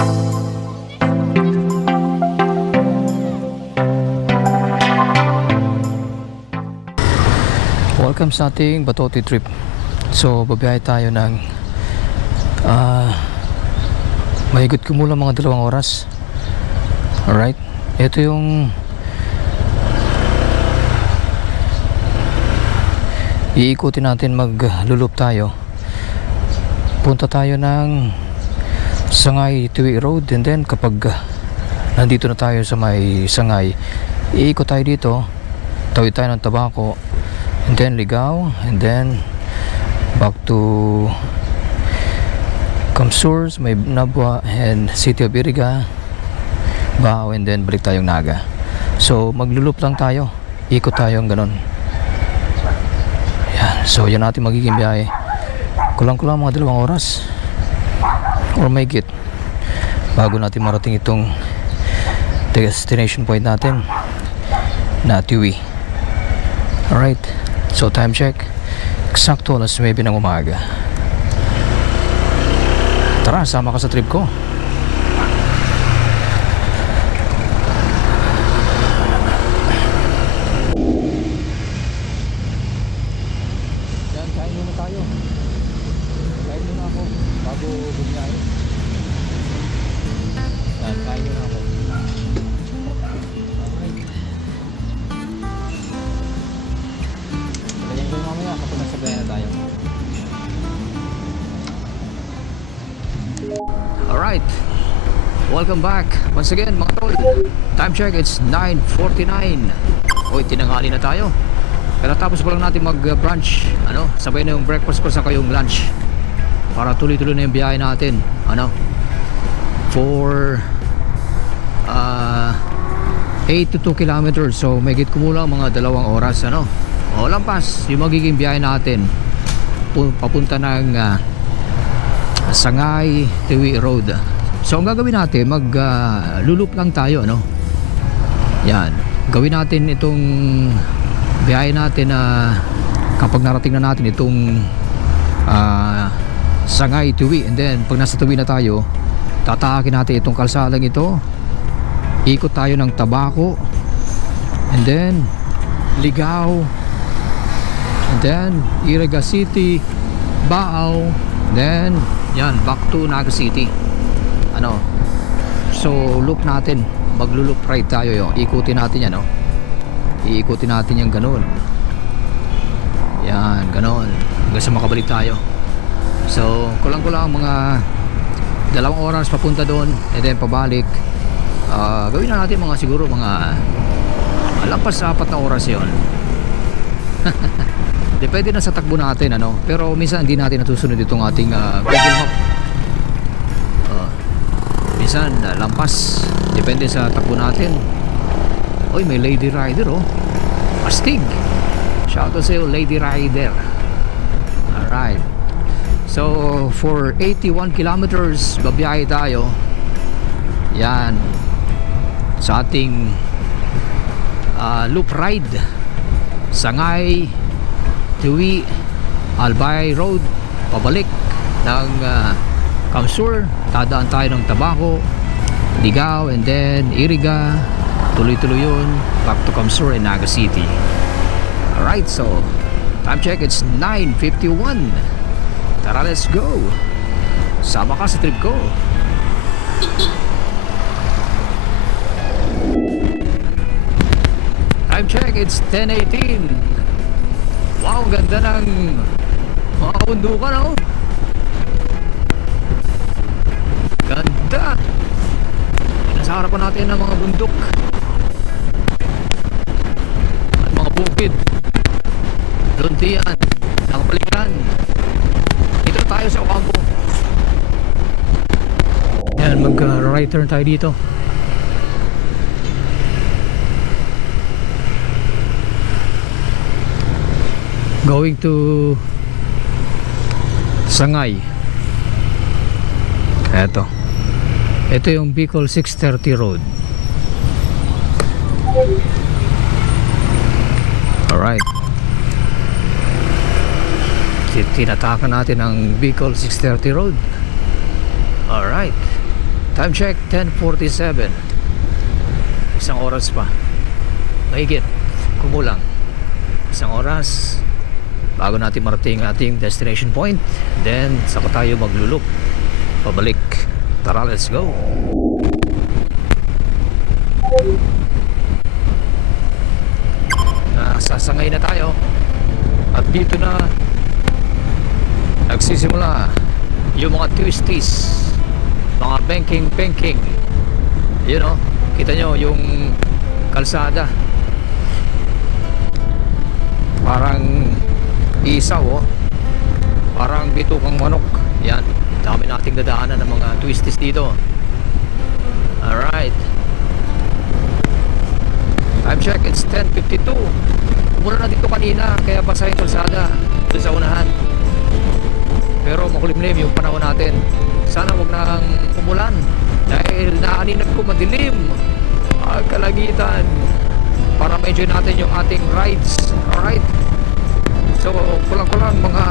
Welcome sa ating Batote trip. So babiyahe tayo ng mahigit kumulang mga 2 oras. Alright, ito yung iikutin natin. Maglulup tayo, punta tayo ng Sangay Tiwi Road, and then kapag nandito na tayo sa may Sangay, iikot tayo dito, tawid tayo ng Tabaco, and then Ligao, and then back to Kamsur, may Nabwa and City of Iriga, Bao, and then balik tayong Naga. So maglulup lang tayo, ikot tayo ganon. Yan. So yan natin magiging biyahe, kulang-kulang mga 2 oras or mahigit bago natin marating itong destination point natin na Tiwi. Alright, so time check, eksakto alas 9 ng umaga. Tara, sama ka sa trip ko. Yan, kain muna tayo. Kain muna ako bago bumiyahe. Yan, kain muna ako. Mamaya kapag nasabihan na tayo. Alright, welcome back once again mga tol. Time check, it's 9:49. Oy, tinanghali na tayo. Pero tapos pa lang natin mag brunch, sabay na yung breakfast ko sa kayong lunch, para tuloy-tuloy na yung biyahe natin, for 8 to 2 kilometers. So may git kumulang mga 2 oras, o lampas yung magiging biyahe natin papunta ng Sangay Tiwi Road. So ang gagawin natin, lulup lang tayo, yan, gawin natin itong biyahe natin na kapag narating na natin itong Sangay Tiwi, and then pag nasa Tiwi na tayo, tatahakin natin itong kalsadang ito, ikot tayo ng Tabaco, and then Ligao, and then Iriga City, Bao, then yan, back to Naga City. So loop natin, maglulup right tayo yun. Ikutin natin yan, iikutin natin yung ganun. Yan, ganun, hanggang sa makabalik tayo. So kulang-kulang mga 2 oras papunta doon, and then pabalik. Gawin na natin mga siguro mga lampas 4 na oras yon. Depende na sa takbo natin, pero minsan hindi natin natusunod itong ating Google Map. Minsan lampas, depende sa takbo natin. Oy, may Lady Rider, astig. Shout out sa iyo, Lady Rider. Alright, so for 81 kilometers babiyahe tayo, yan, sa ating loop ride, Sangay Tiwi Albay Road, pabalik ng Kamsur, tadaan tayo ng Tabaco, Ligao, and then Iriga, tuloy-tuloy yun back to Kamsur and Naga City. Alright, so time check, it's 9:51. Tara, let's go, sama ka sa trip ko. Time check, it's 10:18. Wow, ganda ng mga kabundukan, ganda. Nasa harapan natin ng mga bundok at mga bukid, luntian, nakapalikan. Dito tayo sa Ocampo. Yan, mag-right turn tayo dito. Going to Sangay. Ito yung Bicol 630 Road. Alright, tinatakan natin ang Bicol 630 Road. Alright, Time check 10:47. Isang oras pa, mahigit, kumulang isang oras bago natin marating ating destination point. Then saka tayo maglulup pabalik. Tara, let's go. Sasangay na tayo at dito na nagsisimula yung mga twisties, mga banking. You know, kita nyo yung kalsada parang isaw, oh. Parang bitukang manok. Yan, dami nating dadaanan ng mga twisties dito. Alright, time check, it's 10:52. Mula na dito kanina, kaya basa yung kalsada doon sa unahan. Pero makulimlim yung panahon natin. Sana wag nang umulan dahil naaninag ko madilim ang kalagitan para ma-enjoy natin yung ating rides. Alright, so kulang-kulang mga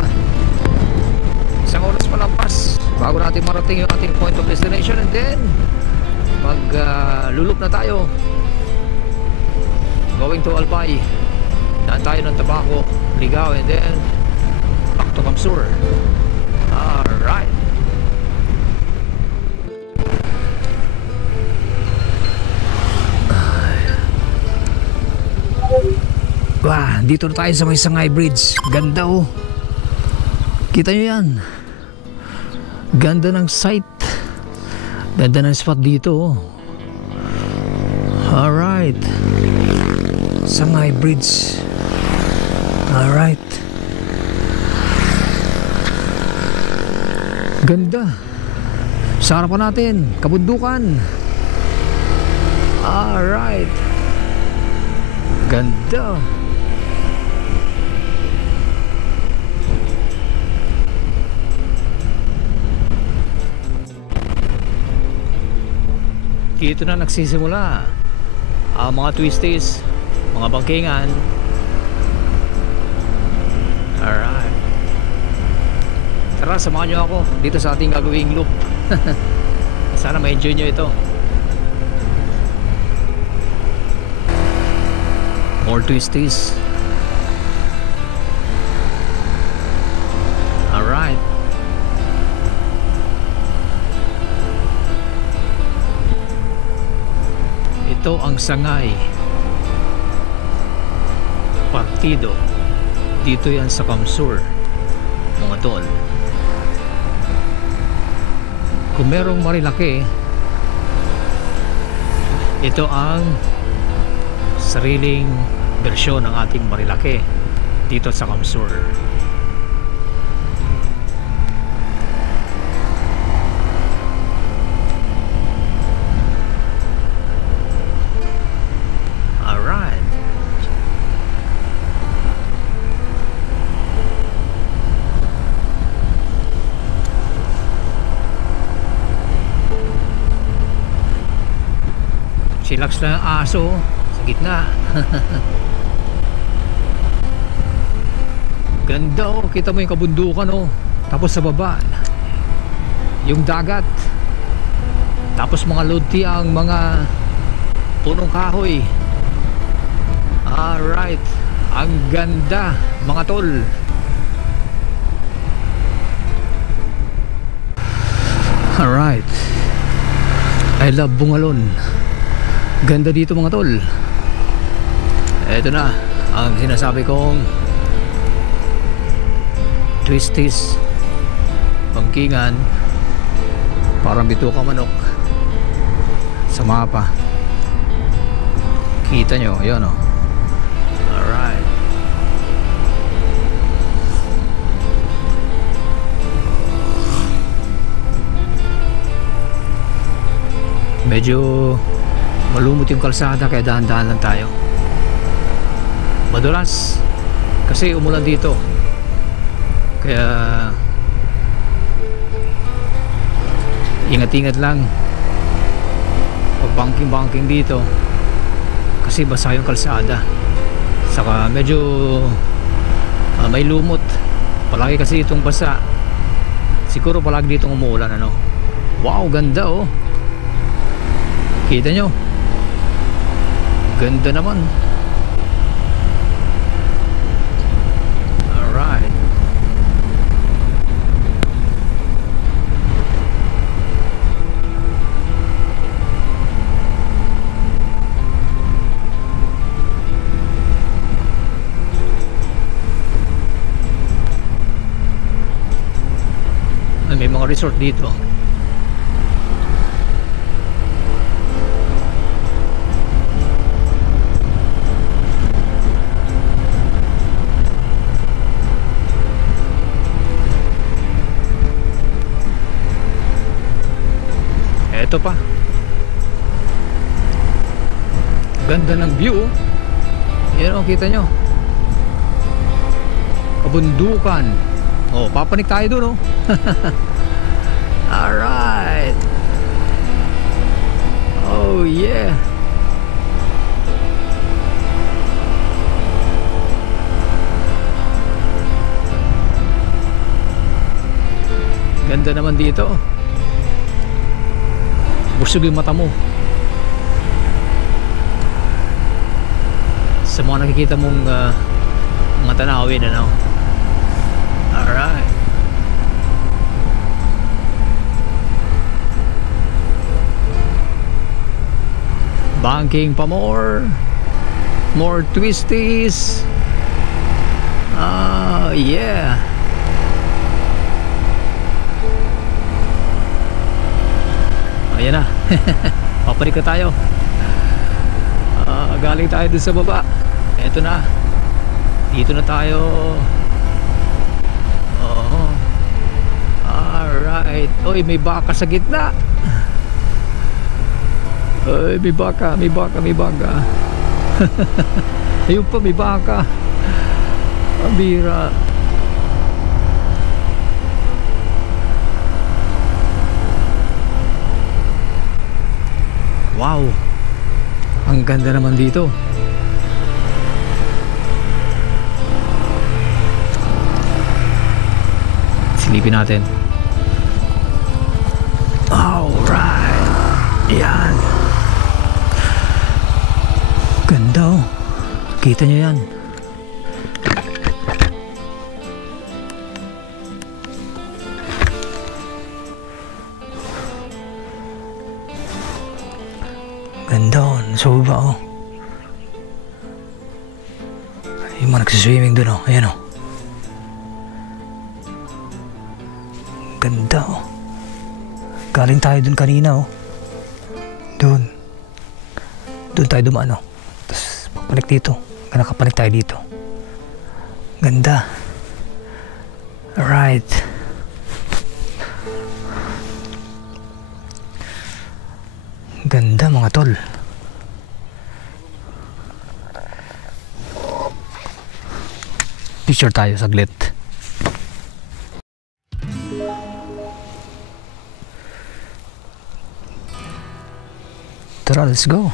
isang oras palampas bago natin marating yung ating point of destination, and then maglulup na tayo going to Albay. Daan tayo ng Tabaco, Ligao, and then back to Kamsur. Alright, wah, dito na tayo sa may Sangay Bridge. Ganda, oh. Kita nyo yan, ganda ng site, ganda ng spot dito, oh. Alright, Sangay Bridge. Alright, ganda sa harapan natin, kabundukan. Alright, ganda. Dito na nagsisimula ang mga twisties, mga bangkingan. Alright, tara, samahan nyo ako dito sa ating gagawing loop. Sana ma-enjoy nyo ito. More twisties. Alright, ito ang Sangay Partido. Dito yan sa Kamsur, mga tol. Kung merong Marilake, ito ang sariling bersyon ng ating Marilake dito sa Kamsur. Chillax na ang aso sa gitna. Ganda, oh. Kita mo yung kabundukan, oh. Tapos sa baba yung dagat, tapos mga lunti ang mga punong kahoy. Alright, ang ganda, mga tol. Alright, I love Bungalon. Ganda dito, mga tol. Eto na ang sinasabi kong twisties, bangkingan, parang bituka manok sa mapa. Kita nyo, yun, oh. Alright, medyo malumot yung kalsada kaya dahan-dahan lang tayo. Madulas kasi umulan dito, kaya ingat-ingat lang pag banking dito kasi basa yung kalsada, saka medyo may lumot palagi kasi itong basa. Siguro palagi ditong umuulan, ano. Wow, ganda, oh. Kita nyo, ganda naman. Alright. May mga resort dito. Ito pa. Ganda ng view. Yan o, kita nyo. Kabundukan. Oh, papanik tayo dun, oh. Alright. Oh yeah. Ganda naman dito. Busog yung mata mo sa mga nakikita mong matanawin, ano. Alright. Banking pa more twisties. Yeah. Ayan na. Papanik na tayo. Galing tayo dun sa baba. Eto na. Dito na tayo. Alright. Oy, may baka sa gitna. Oy, may baka. Ayun pa, may baka. Pambira. Wow. Ang ganda naman dito. Silipin natin. Alright. Yan. Ganda, oh. Kita nyo yan. Ganda, oh. Nasa baba, oh. Yung mga nagsiswimming dun, oh. Ayan, oh. Ganda, oh. Galing tayo dun kanina, oh. Dun tayo dumaan, oh. Tapos papanik dito. Nakapanik tayo dito. Ganda. Alright. Ganda, mga tol. Picture tayo saglit. Tara, let's go.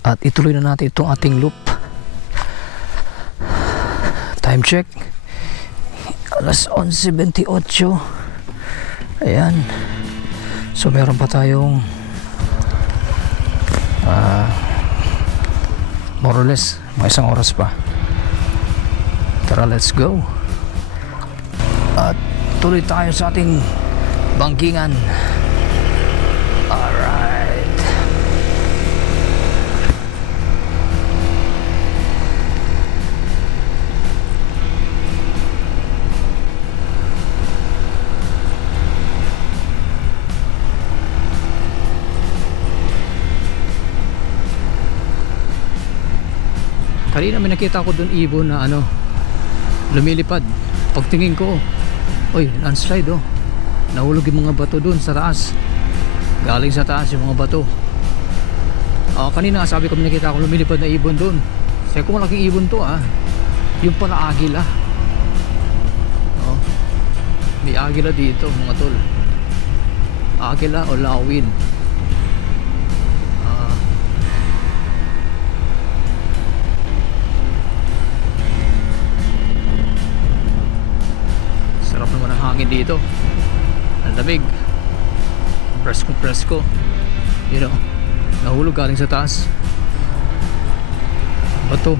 At ituloy na natin itong ating loop. Time check. Alas 11:28. Ayan. So meron pa tayong more or less mga isang oras pa. Tara, let's go. At tuloy tayo sa ating bangkingan. Alright. Kanina may nakita ko dun ibon na ano, lumilipad. Pagtingin ko, oy, landslide, oh. Nahulog yung mga bato dun sa taas. Galing sa taas yung mga bato. Kanina sabi ko may nakita ko lumilipad na ibon dun. Sabi ko malaking ibon to, ah. Yung pala agila. Oh. May agila dito, mga tol. Agila o lawin. Hangin dito, ang lamig, presko, you know. Nahulog galing sa taas. Bato.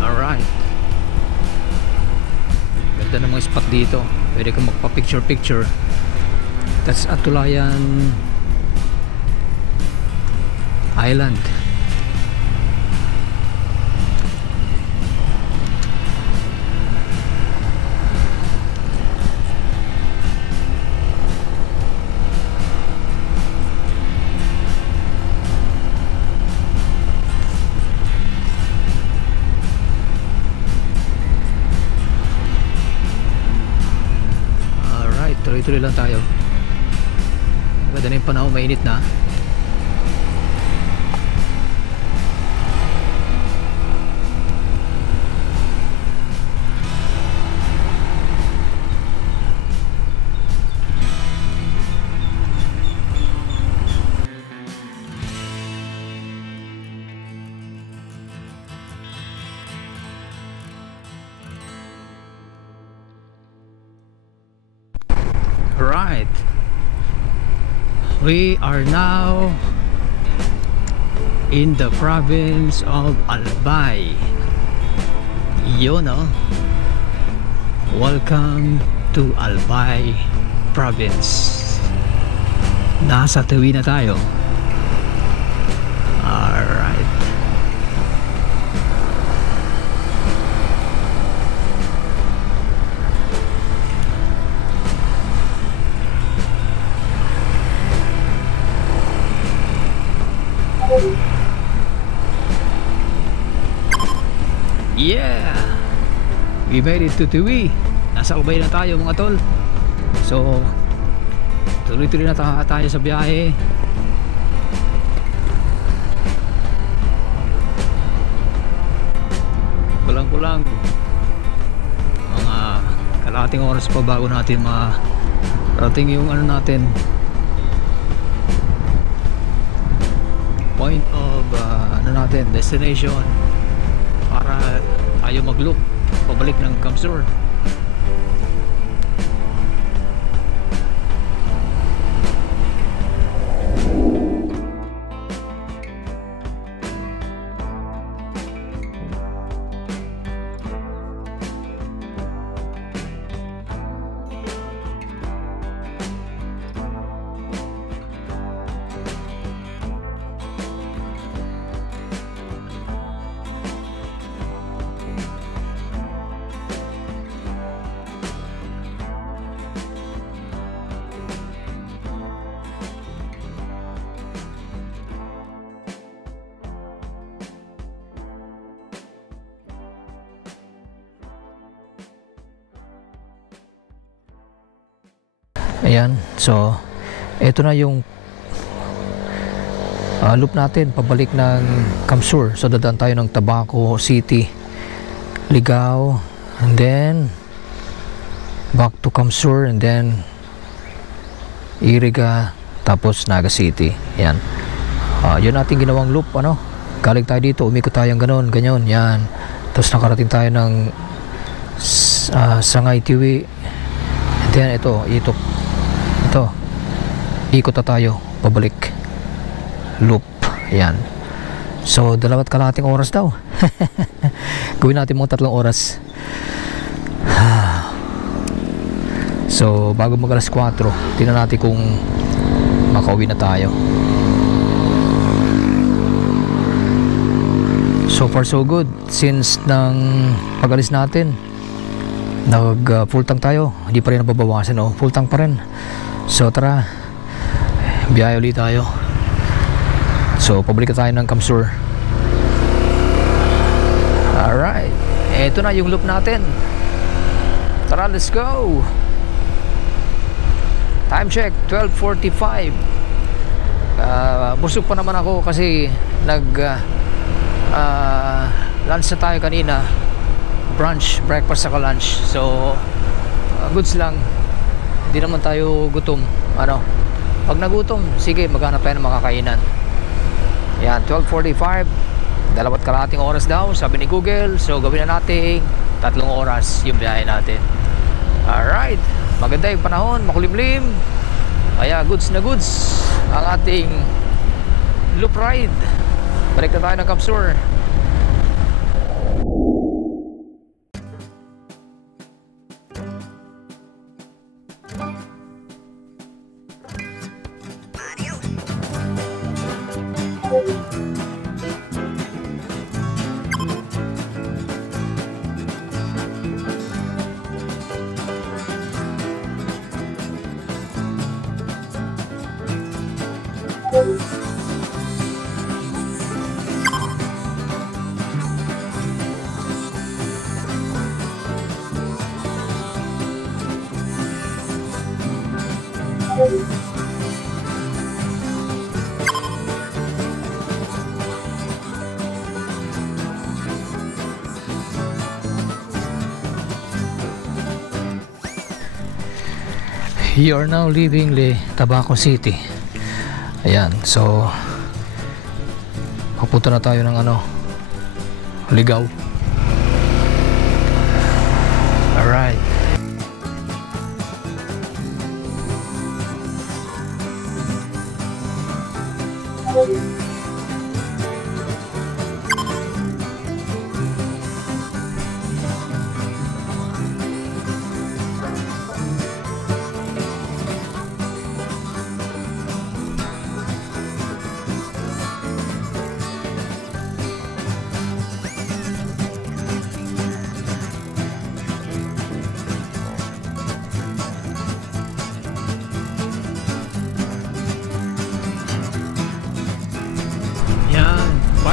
Alright. Ganda ng mga spot dito. Pwede kang magpa picture picture. That's Atulayan Island. Tuloy-tuloy lang tayo. Maganda na yung panahon, mainit na. Right, we are now in the province of Albay. Yun, no? Welcome to Albay province. Nasa Tawi na tayo. Alright. Yeah, we made it to Tawi. Nasa Albay na tayo mga tol. So tuloy-tuloy na tayo sa biyahe. Kulang-kulang mga kalahating oras pa bago natin marating yung ano natin, point of ano natin, destination, para tayo mag-loop pabalik ng Kamsur. Ayan, so ito na yung loop natin pabalik ng Kamsur. So dadaan tayo ng Tabaco City, Ligao, and then back to Kamsur, and then Iriga, tapos Naga City. Ayan, yun natin ginawang loop, ano, galing tayo dito, umikot tayong ganon, ganyan, yan, tapos nakarating tayo ng Sangay Tiwi, and then ito ikot na tayo pabalik loop. Ayan, so 2 kalahating oras daw. Gawin natin mga 3 oras. So bago mag alas 4, tingnan natin kung makauwi na tayo. So far so good, since nang pag-alis natin nag full tank tayo, hindi pa rin nababawasan, no? Full tank pa rin. So tara, biyahe ulit tayo. So pabalik tayo ng Kamsur. Alright, eto na yung loop natin. Tara, let's go. Time check 12:45. Busog pa naman ako kasi lunch na tayo kanina, brunch, breakfast saka lunch. So goods lang, hindi naman tayo gutom. Ano, pag nagutom, sige, maghanap tayo ng makakainan. Yan, 12:45, 2 kalahating oras daw sabi ni Google. So gawin na natin 3 oras yung biyahe natin. Alright, maganda yung panahon, makulimlim. Kaya goods na goods ang ating loop ride. Balik na tayo ng Camp Sur. You are now leaving Tabaco City. Ayan, so papunta na tayo ng Ligao. Alright.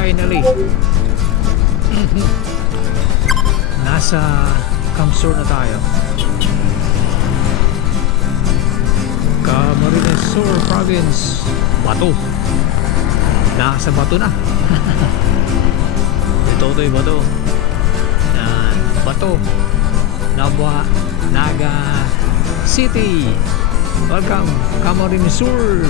Finally nasa Camp Sur na tayo. Camarines Sur Province, Bato. Nasa Bato na. Ito yung Bato. Yan, Bato, Nabwa, Naga City. Welcome Camarines Sur.